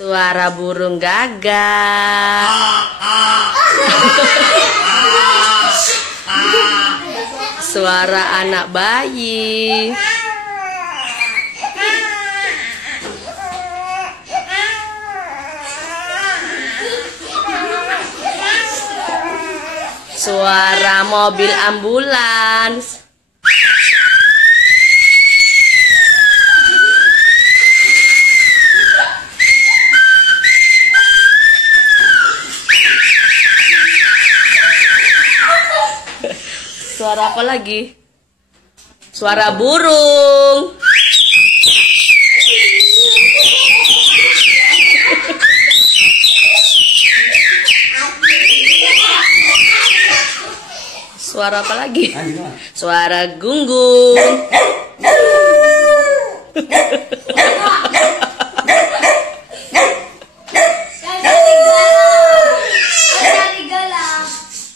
Suara burung gagak. Suara anak bayi. Suara mobil ambulans. Suara apa lagi? Suara burung. Suara apa lagi? Suara gunggung.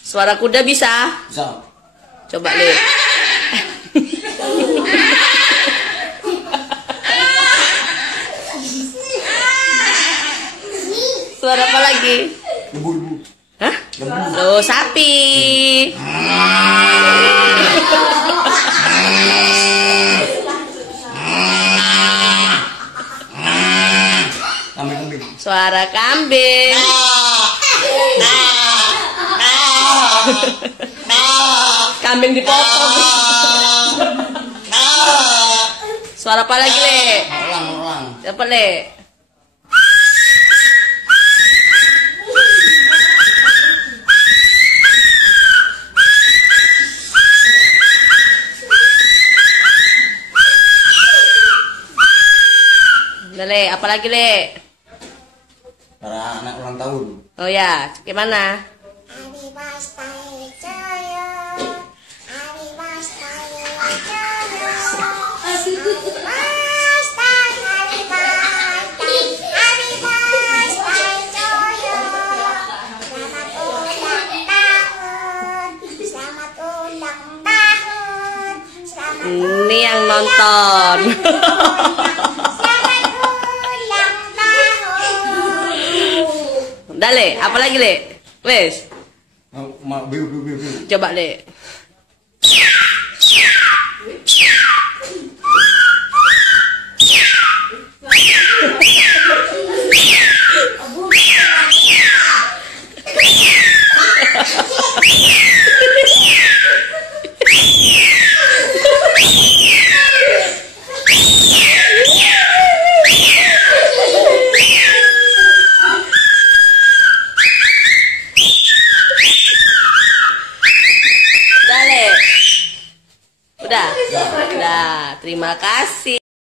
Suara kuda bisa? Bisa. Coba lihat. Suara apa lagi? Lembu. Hah? Oh, sapi. Kambing. Suara kambing. Kambing dipotong. Suara apa lagi, Le? Orang. Apa, Le? Udah, Le, apa lagi, Le? Para anak ulang tahun. Oh ya, gimana? Ini yang nonton. Udah, Le, apa lagi, Le? Wes. Biu. Coba, Le. Udah. Udah. Terima kasih.